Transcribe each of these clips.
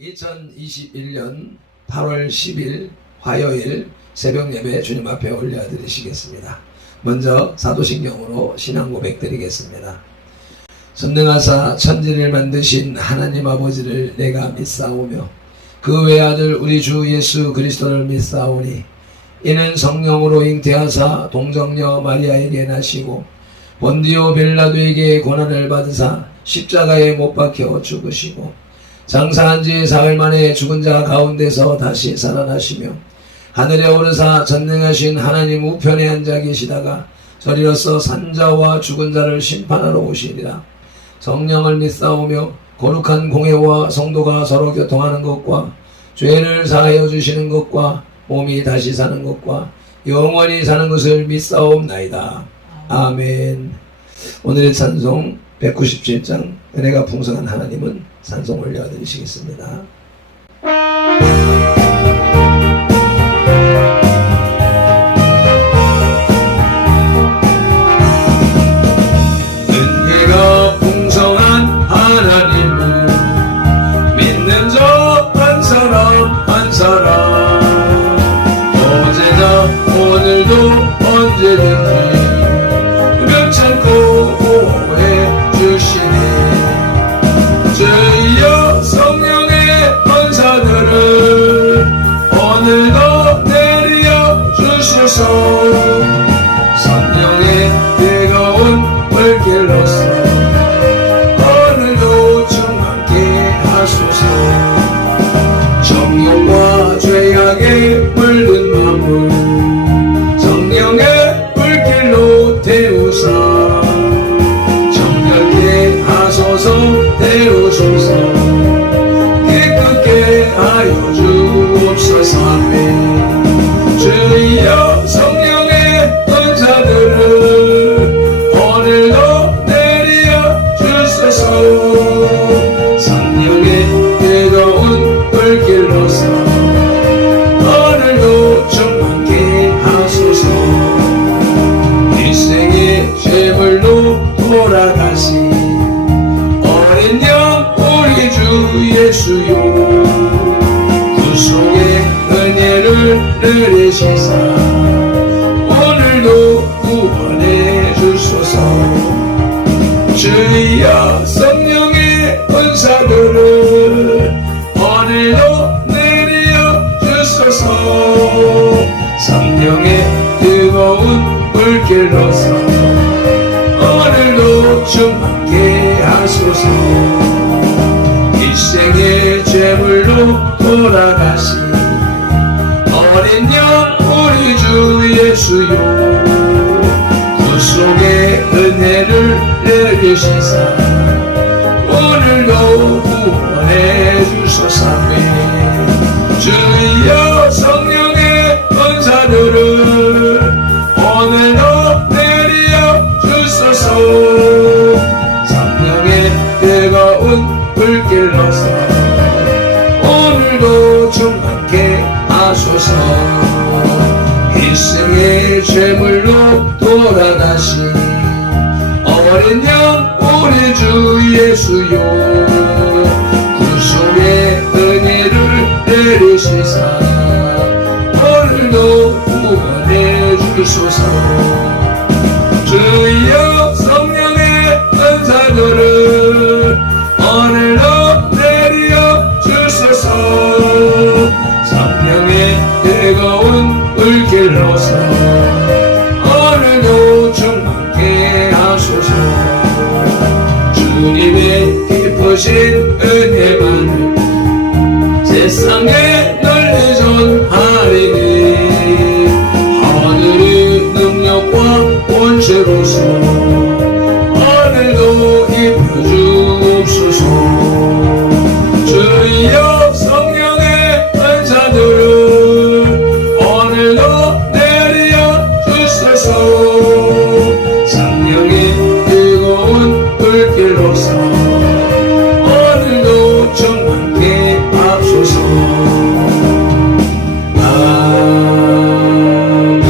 2021년 8월 10일 화요일 새벽 예배 주님 앞에 올려드리시겠습니다. 먼저 사도신경으로 신앙 고백 드리겠습니다. 전능하사 천지를 만드신 하나님 아버지를 내가 믿사오며 그 외아들 우리 주 예수 그리스도를 믿사오니 이는 성령으로 잉태하사 동정녀 마리아에게 나시고 본디오 빌라도에게 고난을 받으사 십자가에 못 박혀 죽으시고 장사한 지 사흘 만에 죽은 자 가운데서 다시 살아나시며 하늘에 오르사 전능하신 하나님 우편에 앉아 계시다가 저리로서 산자와 죽은 자를 심판하러 오시리라. 성령을 믿사오며 거룩한 공회와 성도가 서로 교통하는 것과 죄를 사하여 주시는 것과 몸이 다시 사는 것과 영원히 사는 것을 믿사옵나이다. 아멘. 오늘의 찬송 197장 은혜가 풍성한 하나님은 찬송 올려드리시겠습니다. 은혜가 풍성한 하나님은 믿는 자 한 사람 한 사람 어제나 오늘도 언제든지 참고 보호해 주시네. 주여 성령의 은사들을 오늘도 내려 주소서. 성령의 뜨거운 불길로서 오늘도 충만케 하소서. 정욕과 죄악에 물든 마음을 성령의 불길로 태우사 태우소서. 기쁘게 하여 주옵소서. 아멘. 주여 성령의 은사들을 오늘도 내려 주소서. 성령의 뜨거운 불길로서 오늘도 충만케 하소서. 일생의 제물로 돌아가시 우리 주 예수요 구속의 은혜를 누리시사 오늘도 구원해 주소서. 주여 성령의 은사들을 오늘도 내려 주소서. 성령의 뜨거운 불길로서 오늘도 충만케 하소서. 일생의 제물로 돌아가신 어린 양 우리 주 예수요 구속의 은혜를 내리시사 오늘도 구원해 주소서. 아멘. 주여 성령의 은사들을 오늘도 내려 주소서. 성령의 뜨거운 불길로서 오늘도 충만케 하소서. 일생의 제물로 돌아가신 어린 양 우리 주 예수요 구속의 은혜를 내리시사 오늘도 구원해 주소서. 주여 성령의 은사들을 오늘도 내려 주소서. 성령의 뜨거운 불길로서 오늘도 충만케 하소서. 주님의 기쁘신 은혜만을 세상에 널리 전하리니 하늘의 능력과 본체로서 오늘도 입혀주옵소서. 주여 성령의 은사들을 오늘도 내려 주소서. 성령의 뜨거운 불길로서 오늘도 충만케 하소서. 아멘.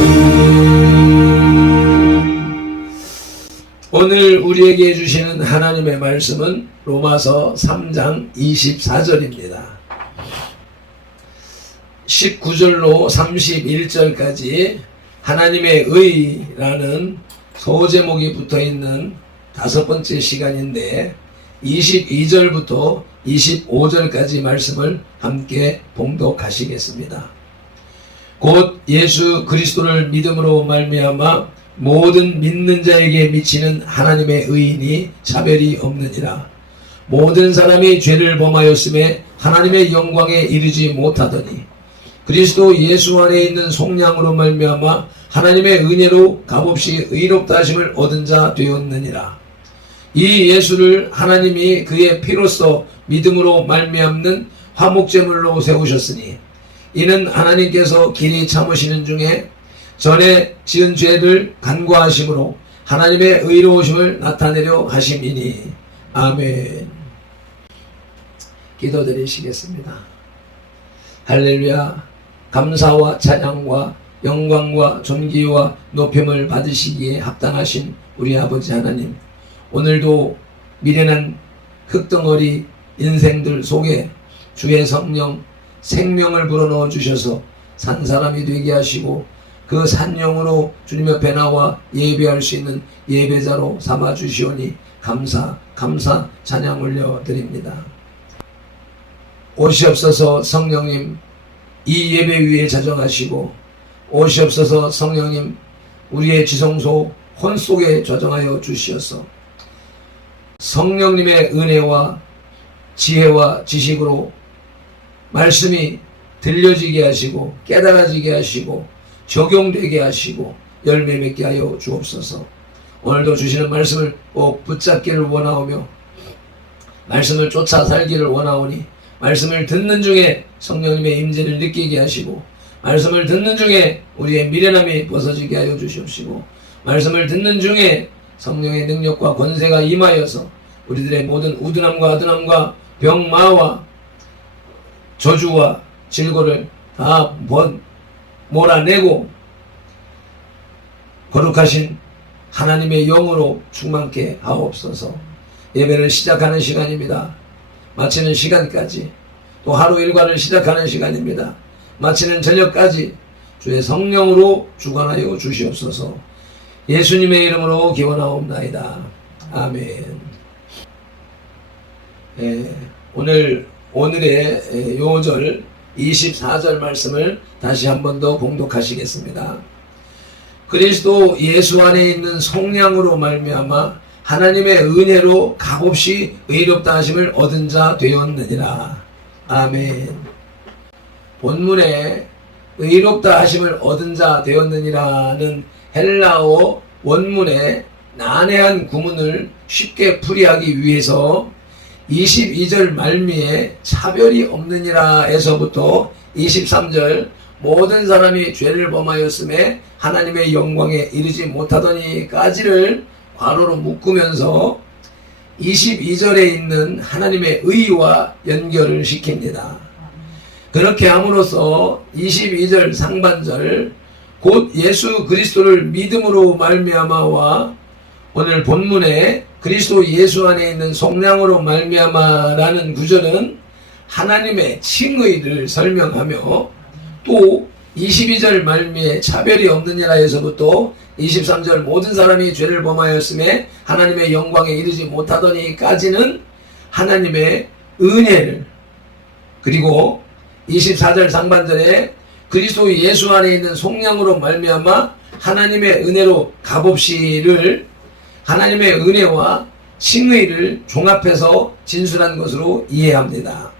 오늘 우리 우리에게 주시는 하나님의 말씀은 로마서 3장 24절입니다. 19절로 31절까지 하나님의 의라는 소제목이 붙어있는 5번째 시간인데 22절부터 25절까지 말씀을 함께 봉독하시겠습니다. 곧 예수 그리스도를 믿음으로 말미암아 모든 믿는 자에게 미치는 하나님의 의인이 차별이 없느니라. 모든 사람이 죄를 범하였음에 하나님의 영광에 이르지 못하더니 그리스도 예수 안에 있는 속량으로 말미암아 하나님의 은혜로 값없이 의롭다 하심을 얻은 자 되었느니라. 이 예수를 하나님이 그의 피로써 믿음으로 말미암는 화목제물로 세우셨으니 이는 하나님께서 길이 참으시는 중에 전에 지은 죄를 간과하심으로 하나님의 의로우심을 나타내려 하심이니. 아멘. 기도드리시겠습니다. 할렐루야. 감사와 찬양과 영광과 존귀와 높임을 받으시기에 합당하신 우리 아버지 하나님, 오늘도 미련한 흙덩어리 인생들 속에 주의 성령 생명을 불어넣어 주셔서 산 사람이 되게 하시고 그 산영으로 주님 옆에 나와 예배할 수 있는 예배자로 삼아 주시오니 감사 찬양 올려드립니다. 오시옵소서 성령님, 이 예배 위에 자정하시고 오시옵소서 성령님, 우리의 지성소 혼 속에 좌정하여 주시옵소서. 성령님의 은혜와 지혜와 지식으로 말씀이 들려지게 하시고 깨달아지게 하시고 적용되게 하시고 열매 맺게 하여 주옵소서. 오늘도 주시는 말씀을 꼭 붙잡기를 원하오며 말씀을 쫓아 살기를 원하오니 말씀을 듣는 중에 성령님의 임재를 느끼게 하시고 말씀을 듣는 중에 우리의 미련함이 벗어지게 하여 주시옵시고 말씀을 듣는 중에 성령의 능력과 권세가 임하여서 우리들의 모든 우둔함과 아둔함과 병마와 저주와 질고를 다 몰아내고 거룩하신 하나님의 영으로 충만케 하옵소서. 예배를 시작하는 시간입니다. 마치는 시간까지, 또 하루 일과를 시작하는 시간입니다. 마치는 저녁까지 주의 성령으로 주관하여 주시옵소서. 예수님의 이름으로 기원하옵나이다. 아멘. 오늘의 요절 24절 말씀을 다시 한 번 더 봉독하시겠습니다. 그리스도 예수 안에 있는 속량으로 말미암아 하나님의 은혜로 값없이 의롭다 하심을 얻은 자 되었느니라. 아멘. 본문에 의롭다 하심을 얻은 자 되었느니라는 헬라어 원문의 난해한 구문을 쉽게 풀이하기 위해서 22절 말미에 차별이 없느니라 에서부터 23절 모든 사람이 죄를 범하였음에 하나님의 영광에 이르지 못하더니까지를 괄호로 묶으면서 22절에 있는 하나님의 의와 연결을 시킵니다. 그렇게 함으로써 22절 상반절 곧 예수 그리스도를 믿음으로 말미암아와 오늘 본문에 그리스도 예수 안에 있는 속량으로 말미암아라는 구절은 하나님의 칭의를 설명하며 또 22절 말미에 차별이 없느니라에서부터 23절 모든 사람이 죄를 범하였음에 하나님의 영광에 이르지 못하더니까지는 하나님의 은혜를, 그리고 24절 상반절에 그리스도 예수 안에 있는 속량으로 말미암아 하나님의 은혜로 값없이를 하나님의 은혜와 칭의를 종합해서 진술한 것으로 이해합니다.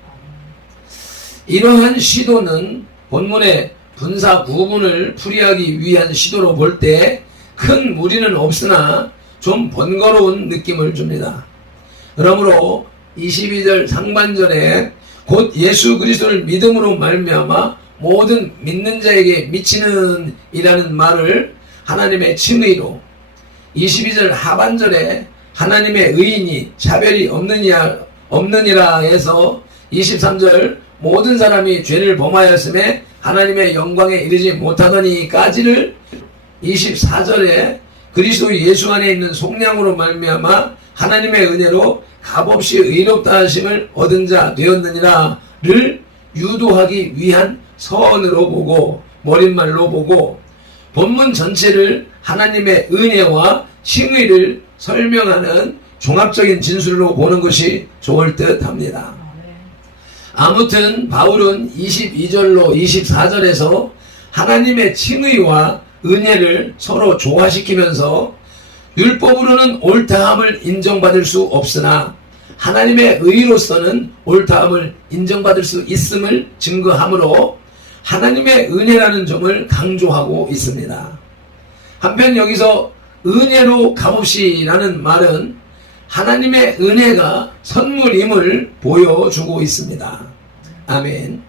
이러한 시도는 본문의 분사 구분을 풀이하기 위한 시도로 볼 때 큰 무리는 없으나 좀 번거로운 느낌을 줍니다. 그러므로 22절 상반절에 곧 예수 그리스도를 믿음으로 말미암아 모든 믿는 자에게 미치는 이라는 말을 하나님의 칭의로, 22절 하반절에 하나님의 의인이 차별이 없느니라 해서 23절 모든 사람이 죄를 범하였음에 하나님의 영광에 이르지 못하더니까지를 24절에 그리스도 예수 안에 있는 속량으로 말미암아 하나님의 은혜로 값없이 의롭다 하심을 얻은 자 되었느니라를 유도하기 위한 서언으로 보고 머릿말로 보고 본문 전체를 하나님의 은혜와 칭의를 설명하는 종합적인 진술로 보는 것이 좋을 듯 합니다. 아무튼 바울은 22절로 24절에서 하나님의 칭의와 은혜를 서로 조화시키면서 율법으로는 옳다함을 인정받을 수 없으나 하나님의 의로서는 옳다함을 인정받을 수 있음을 증거하므로 하나님의 은혜라는 점을 강조하고 있습니다. 한편 여기서 은혜로 값없이라는 말은 하나님의 은혜가 선물임을 보여주고 있습니다. 아멘.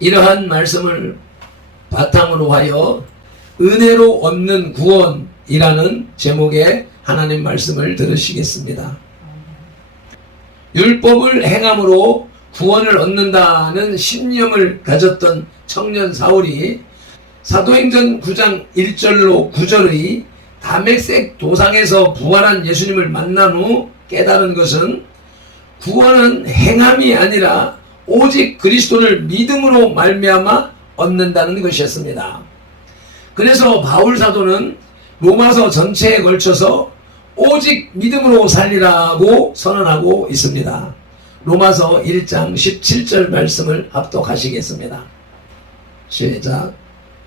이러한 말씀을 바탕으로 하여 은혜로 얻는 구원이라는 제목의 하나님 말씀을 들으시겠습니다. 율법을 행함으로 구원을 얻는다는 신념을 가졌던 청년 사울이 사도행전 9장 1절로 9절의 다메섹 도상에서 부활한 예수님을 만난 후 깨달은 것은 구원은 행함이 아니라 오직 그리스도를 믿음으로 말미암아 얻는다는 것이었습니다. 그래서 바울 사도는 로마서 전체에 걸쳐서 오직 믿음으로 살리라고 선언하고 있습니다. 로마서 1장 17절 말씀을 합독하시겠습니다. 시작.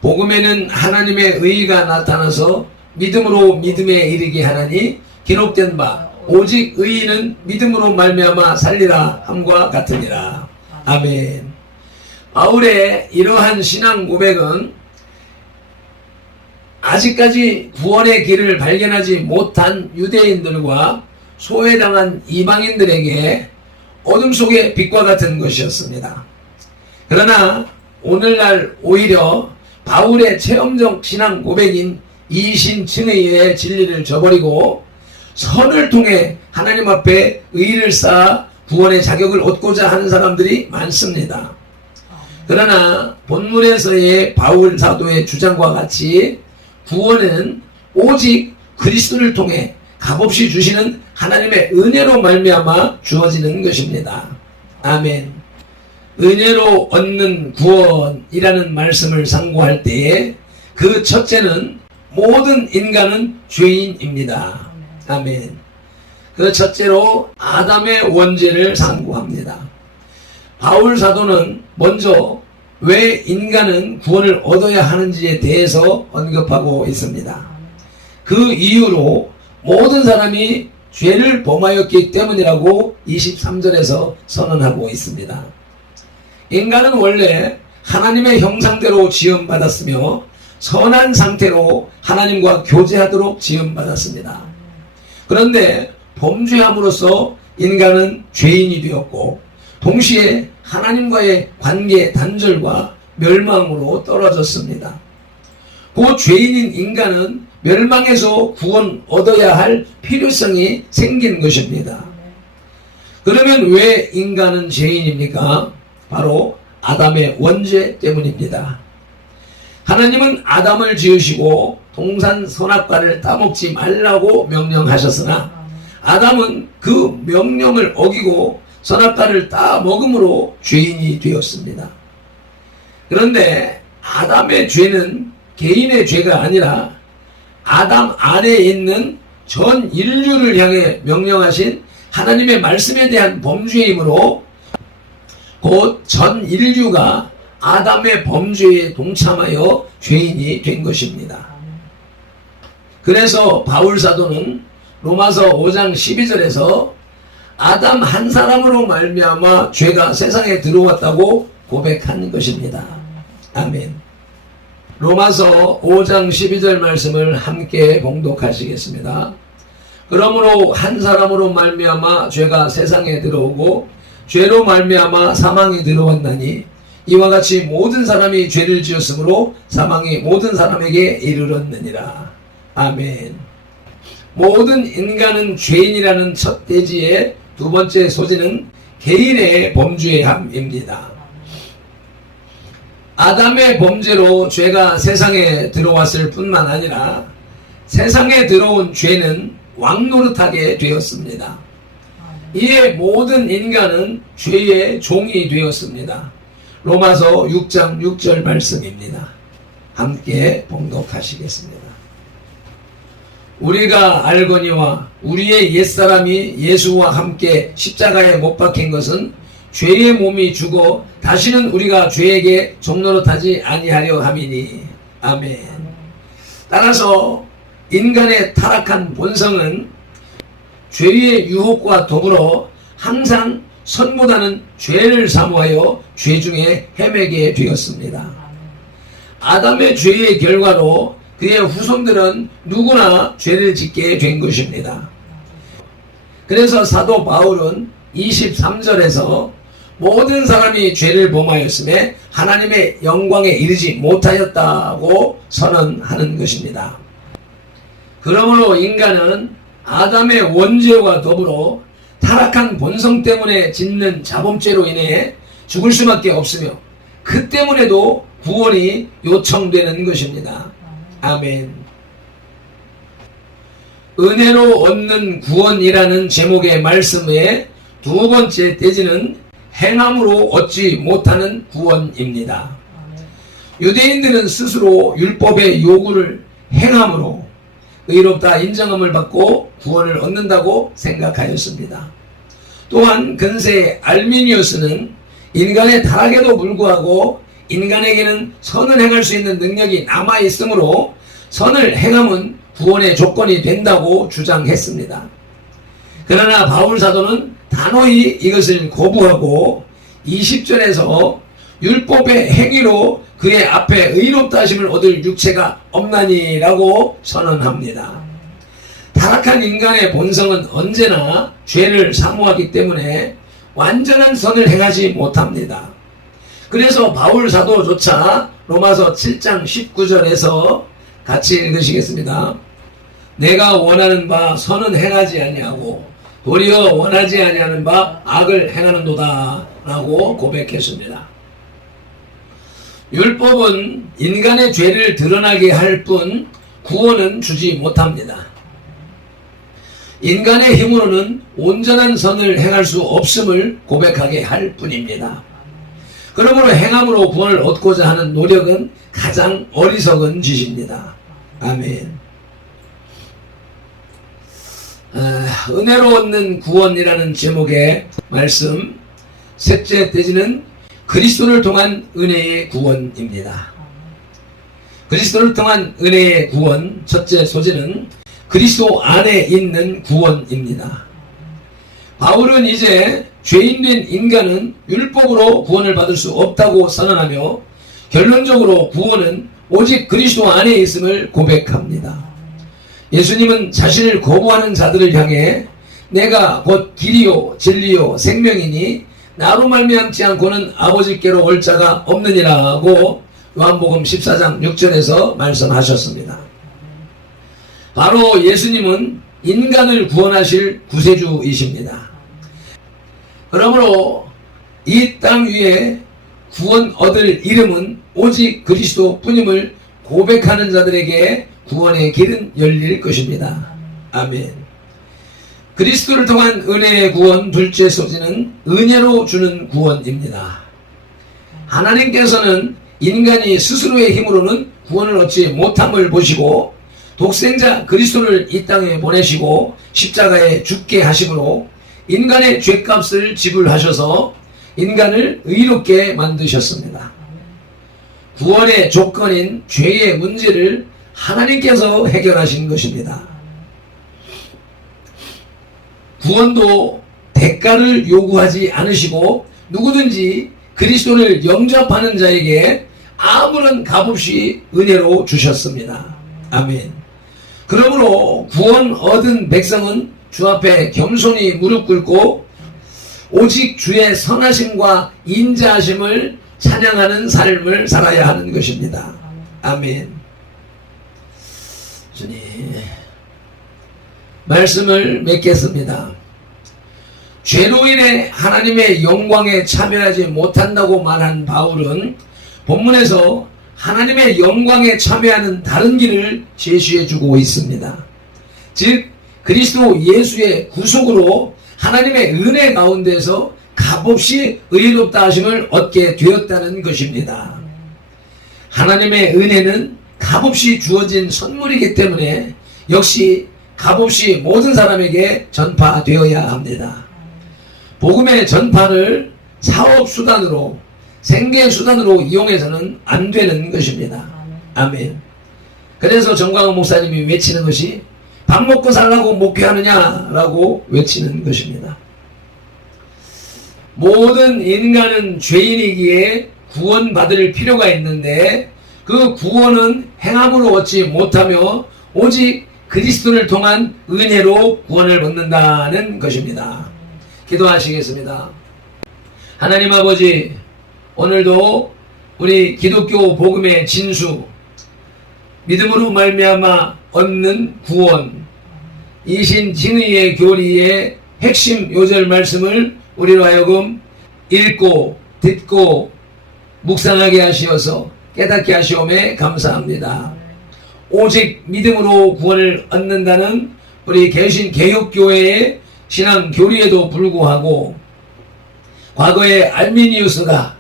복음에는 하나님의 의가 나타나서 믿음으로 믿음에 이르게 하나니 기록된 바 오직 의인은 믿음으로 말미암아 살리라 함과 같으니라. 아멘. 바울의 이러한 신앙 고백은 아직까지 구원의 길을 발견하지 못한 유대인들과 소외당한 이방인들에게 어둠 속의 빛과 같은 것이었습니다. 그러나 오늘날 오히려 바울의 체험적 신앙 고백인 이신칭의의 진리를 저버리고 선을 통해 하나님 앞에 의를 쌓아 구원의 자격을 얻고자 하는 사람들이 많습니다. 그러나 본문에서의 바울 사도의 주장과 같이 구원은 오직 그리스도를 통해 값없이 주시는 하나님의 은혜로 말미암아 주어지는 것입니다. 아멘. 은혜로 얻는 구원이라는 말씀을 상고할 때에 그 첫째는 모든 인간은 죄인입니다. 아멘. 그 첫째로 아담의 원죄를 상고합니다. 바울 사도는 먼저 왜 인간은 구원을 얻어야 하는지에 대해서 언급하고 있습니다. 그 이유로 모든 사람이 죄를 범하였기 때문이라고 23절에서 선언하고 있습니다. 인간은 원래 하나님의 형상대로 지음받았으며 선한 상태로 하나님과 교제하도록 지음받았습니다. 그런데 범죄함으로써 인간은 죄인이 되었고 동시에 하나님과의 관계 단절과 멸망으로 떨어졌습니다. 그 죄인인 인간은 멸망에서 구원 얻어야 할 필요성이 생긴 것입니다. 그러면 왜 인간은 죄인입니까? 바로 아담의 원죄 때문입니다. 하나님은 아담을 지으시고 동산 선악과를 따먹지 말라고 명령하셨으나 아담은 그 명령을 어기고 선악과를 따먹음으로 죄인이 되었습니다. 그런데 아담의 죄는 개인의 죄가 아니라 아담 안에 있는 전 인류를 향해 명령하신 하나님의 말씀에 대한 범죄이므로 곧 전 인류가 아담의 범죄에 동참하여 죄인이 된 것입니다. 그래서 바울 사도는 로마서 5장 12절에서 아담 한 사람으로 말미암아 죄가 세상에 들어왔다고 고백한 것입니다. 아멘. 로마서 5장 12절 말씀을 함께 봉독하시겠습니다. 그러므로 한 사람으로 말미암아 죄가 세상에 들어오고 죄로 말미암아 사망이 들어왔나니 이와 같이 모든 사람이 죄를 지었으므로 사망이 모든 사람에게 이르렀느니라. 아멘. 모든 인간은 죄인이라는 첫 대지의 두 번째 소지는 개인의 범죄함입니다. 아담의 범죄로 죄가 세상에 들어왔을 뿐만 아니라 세상에 들어온 죄는 왕노릇하게 되었습니다. 이에 모든 인간은 죄의 종이 되었습니다. 로마서 6장 6절 말씀입니다. 함께 봉독하시겠습니다. 우리가 알거니와 우리의 옛사람이 예수와 함께 십자가에 못 박힌 것은 죄의 몸이 죽어 다시는 우리가 죄에게 종노릇하지 아니하려 함이니. 아멘. 따라서 인간의 타락한 본성은 죄의 유혹과 더불어 항상 선보다는 죄를 사모하여 죄 중에 헤매게 되었습니다. 아담의 죄의 결과로 그의 후손들은 누구나 죄를 짓게 된 것입니다. 그래서 사도 바울은 23절에서 모든 사람이 죄를 범하였음에 하나님의 영광에 이르지 못하였다고 선언하는 것입니다. 그러므로 인간은 아담의 원죄와 더불어 타락한 본성 때문에 짓는 자범죄로 인해 죽을 수밖에 없으며 그 때문에도 구원이 요청되는 것입니다. 아멘. 은혜로 얻는 구원이라는 제목의 말씀의 두 번째 대지는 행함으로 얻지 못하는 구원입니다. 유대인들은 스스로 율법의 요구를 행함으로 의롭다 인정함을 받고 구원을 얻는다고 생각하였습니다. 또한 근세 알미니우스는 인간의 타락에도 불구하고 인간에게는 선을 행할 수 있는 능력이 남아있으므로 선을 행함은 구원의 조건이 된다고 주장했습니다. 그러나 바울 사도는 단호히 이것을 거부하고 20절에서 율법의 행위로 그의 앞에 의롭다 하심을 얻을 육체가 없나니 라고 선언합니다. 타락한 인간의 본성은 언제나 죄를 사모하기 때문에 완전한 선을 행하지 못합니다. 그래서 바울 사도조차 로마서 7장 19절에서 같이 읽으시겠습니다. 내가 원하는 바 선은 행하지 아니하고 도리어 원하지 아니하는 바 악을 행하는도다 라고 고백했습니다. 율법은 인간의 죄를 드러나게 할 뿐 구원은 주지 못합니다. 인간의 힘으로는 온전한 선을 행할 수 없음을 고백하게 할 뿐입니다. 그러므로 행함으로 구원을 얻고자 하는 노력은 가장 어리석은 짓입니다. 아멘. 은혜로 얻는 구원이라는 제목의 말씀 셋째 대지는 그리스도를 통한 은혜의 구원입니다. 그리스도를 통한 은혜의 구원 첫째 소재는 그리스도 안에 있는 구원입니다. 바울은 이제 죄인된 인간은 율법으로 구원을 받을 수 없다고 선언하며 결론적으로 구원은 오직 그리스도 안에 있음을 고백합니다. 예수님은 자신을 거부하는 자들을 향해 내가 곧 길이요 진리요 생명이니 나로 말미암지 않고는 아버지께로 올 자가 없느니라고 요한복음 14장 6절에서 말씀하셨습니다. 바로 예수님은 인간을 구원하실 구세주이십니다. 그러므로 이 땅 위에 구원 얻을 이름은 오직 그리스도 뿐임을 고백하는 자들에게 구원의 길은 열릴 것입니다. 아멘. 그리스도를 통한 은혜의 구원 둘째 소지는 은혜로 주는 구원입니다. 하나님께서는 인간이 스스로의 힘으로는 구원을 얻지 못함을 보시고 독생자 그리스도를 이 땅에 보내시고 십자가에 죽게 하심으로 인간의 죄값을 지불하셔서 인간을 의롭게 만드셨습니다. 구원의 조건인 죄의 문제를 하나님께서 해결하신 것입니다. 구원도 대가를 요구하지 않으시고 누구든지 그리스도를 영접하는 자에게 아무런 값없이 은혜로 주셨습니다. 아멘. 그러므로 구원 얻은 백성은 주 앞에 겸손히 무릎 꿇고 오직 주의 선하심과 인자하심을 찬양하는 삶을 살아야 하는 것입니다. 아멘. 주님, 말씀을 맺겠습니다. 죄로 인해 하나님의 영광에 참여하지 못한다고 말한 바울은 본문에서 하나님의 영광에 참여하는 다른 길을 제시해주고 있습니다. 즉 그리스도 예수의 구속으로 하나님의 은혜 가운데서 값없이 의롭다 하심을 얻게 되었다는 것입니다. 하나님의 은혜는 값없이 주어진 선물이기 때문에 역시 값없이 모든 사람에게 전파되어야 합니다. 복음의 전파를 사업수단으로 생계수단으로 이용해서는 안 되는 것입니다. 아멘. 그래서 정광훈 목사님이 외치는 것이 밥 먹고 살라고 목회하느냐라고 외치는 것입니다. 모든 인간은 죄인이기에 구원받을 필요가 있는데 그 구원은 행함으로 얻지 못하며 오직 그리스도를 통한 은혜로 구원을 얻는다는 것입니다. 기도하시겠습니다. 하나님 아버지, 오늘도 우리 기독교 복음의 진수, 믿음으로 말미암아 얻는 구원, 이신 진의의 교리의 핵심 요절 말씀을 우리로 하여금 읽고 듣고 묵상하게 하시어서 깨닫게 하시오매 감사합니다. 오직 믿음으로 구원을 얻는다는 우리 개신 개혁교회의 신앙 교리에도 불구하고 과거의 알미니우스가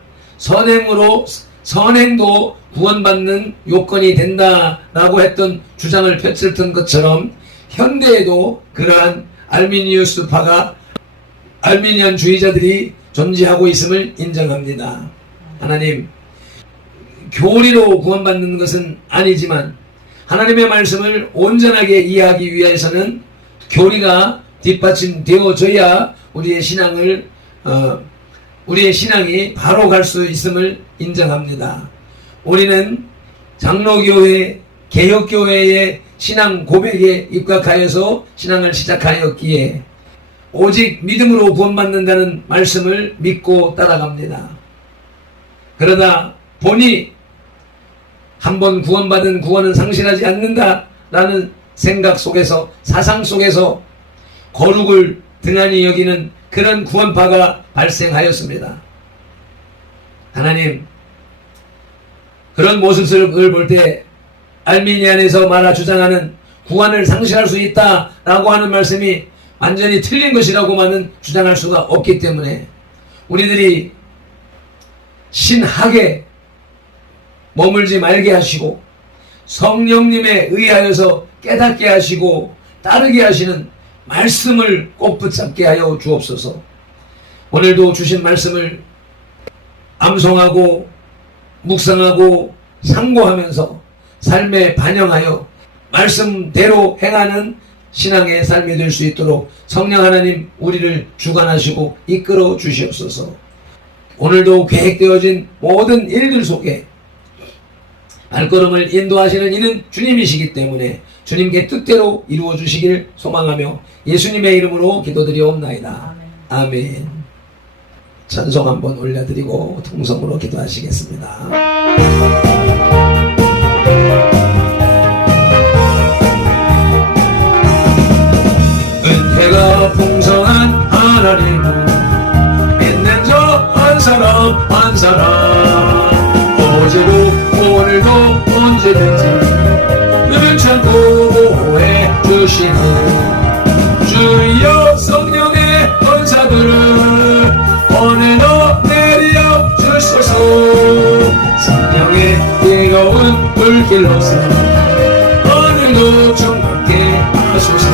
선행도 구원받는 요건이 된다라고 했던 주장을 펼쳤던 것처럼 현대에도 그러한 알미니우스파가 알미니안주의자들이 존재하고 있음을 인정합니다. 하나님, 교리로 구원받는 것은 아니지만 하나님의 말씀을 온전하게 이해하기 위해서는 교리가 뒷받침되어져야 우리의 신앙이 바로 갈 수 있음을 인정합니다. 우리는 장로교회, 개혁교회의 신앙 고백에 입각하여서 신앙을 시작하였기에 오직 믿음으로 구원받는다는 말씀을 믿고 따라갑니다. 그러다 보니 한번 구원받은 구원은 상실하지 않는다라는 생각 속에서, 사상 속에서 거룩을 등한히 여기는 그런 구원파가 발생하였습니다. 하나님, 그런 모습을 볼 때 알미니안에서 말하 주장하는 구원을 상실할 수 있다라고 하는 말씀이 완전히 틀린 것이라고만은 주장할 수가 없기 때문에 우리들이 신학에 머물지 말게 하시고 성령님에 의하여서 깨닫게 하시고 따르게 하시는 말씀을 꼭 붙잡게 하여 주옵소서. 오늘도 주신 말씀을 암송하고 묵상하고 상고하면서 삶에 반영하여 말씀대로 행하는 신앙의 삶이 될 수 있도록 성령 하나님 우리를 주관하시고 이끌어 주시옵소서. 오늘도 계획되어진 모든 일들 속에 발걸음을 인도하시는 이는 주님이시기 때문에 주님께 뜻대로 이루어 주시길 소망하며 예수님의 이름으로 기도드리옵나이다. 아멘. 찬송 한번 올려드리고 통성으로 기도하시겠습니다. 은혜가 풍성한 하나님, 믿는 저 한 사람 어제도 오늘도 언제든지 늘 참고 보호해 주시는 주여 성령의 권사들을 오늘도 내려 주소서. 성령의 뜨거운 불길로서 오늘도 충만케 하소서.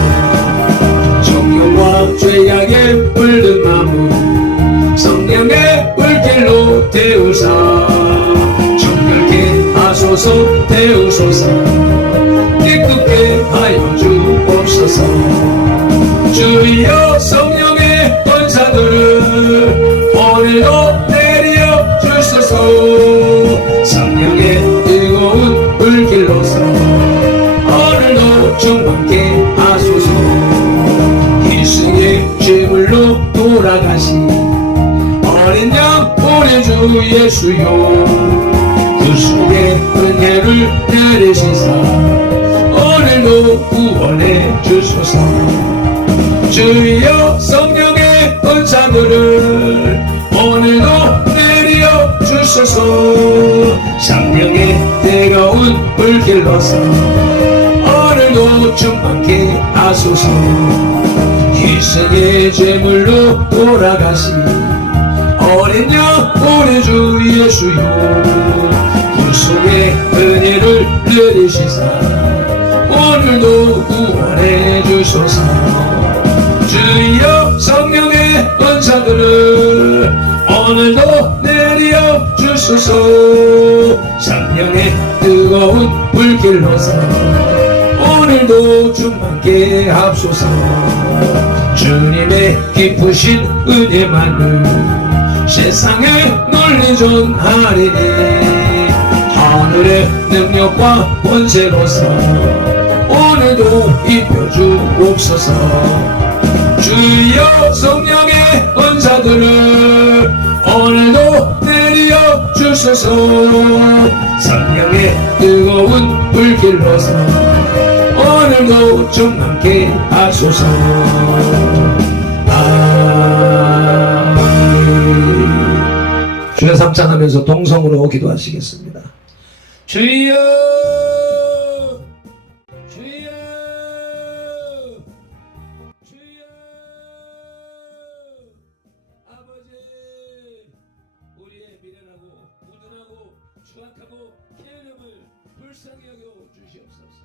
정욕과 죄악에 물든 마음 성령의 불길로 태우사 정결케 하소서. 태우소서. 기쁘게 하여 주옵소서. 주여 성령의 권사들을 오늘도 내려 주소서. 성령의 뜨거운 불길로서 오늘도 충만케 하소서. 일생의 제물로 돌아가신 어린 양 우리 주 예수여, 구속의 은혜를 내리시사 오늘도 구원해 주소서. 주여 성령의 은사들을 오늘도 내려 주소서. 생명의 뜨거운 불길로서 오늘도 충만케 하소서. 희생의 제물로 돌아가시 어린 양 우리 주 예수여, 구속의 은혜를 누리시사 오늘도 구원해 주소서. 주여 성령의 은사들을 오늘도 내려 주소서. 성령의 뜨거운 불길로서 오늘도 충만케 합소서. 주님의 깊으신 은혜만을 세상에 널리 전하리니 하늘의 능력과 권세로서 오늘도 입혀주옵소서. 주여 성령의 은사들을 오늘도 내려 주소서. 성령의 뜨거운 불길로서 오늘도 충만케 하소서. 아멘. 주여 삼창하면서 동성으로 기도하시겠습니다. 주여 주여 주여. 아버지, 우리의 미련하고 무둔하고 추악하고 게으름을 불쌍히 여겨 주시옵소서.